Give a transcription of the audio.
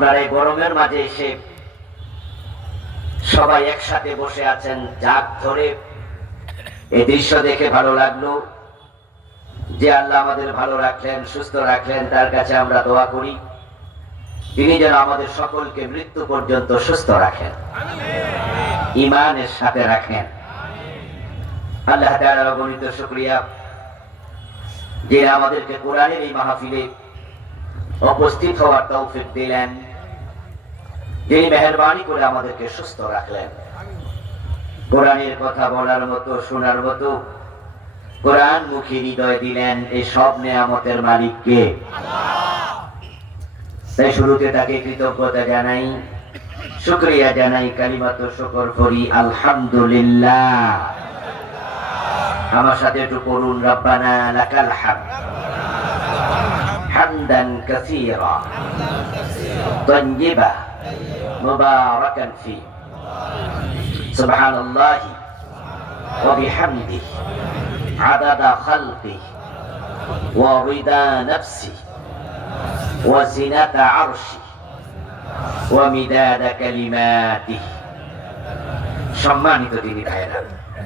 আপনারা এই গরমের মাঝে এসে সবাই একসাথে বসে আছেন জাগ ধরে, এই দৃশ্য দেখে ভালো লাগলো। যে আল্লাহ আমাদের ভালো রাখলেন, সুস্থ রাখলেন, তার কাছে আমরা দোয়া করি তিনি যেন আমাদের সকলকে মৃত্যু পর্যন্ত সুস্থ রাখেন, ঈমানের সাথে রাখেন। আল্লাহ তাআলার অগণিত শুকরিয়া যে আমাদেরকে কোরআনের এই মাহফিলে উপস্থিত হওয়ার তৌফিক দিলেন, যিনি মেহেরবানি করে আমাদেরকে সুস্থ রাখলেন। কোরআনের কথা বলার মতো, শোনার মতো কোরআন মুখী হৃদয় দিলেন। এই সব নেয়ামতের মালিক কে? তাই শুরুতে তাকে কৃতজ্ঞতা জানাই, শুকরিয়া জানাই, কালিমাতু শুকর করি আলহামদুলিল্লাহ। আমার সাথে একটু পড়ুন, রব্বানা লাকাল হামদ হামদান কাসীরা তাইয়্যিবা মুবারাকান ফি সুবহানাল্লাহি ওয়া বিহামদিহি আদাদা খালকিহি ওয়া রিদা নাফসিহি ওয়া জিনাতা আরশিহি ওয়া মিদাদা কালিমাতিহি। সম্মানিত দিনী ভাইরা,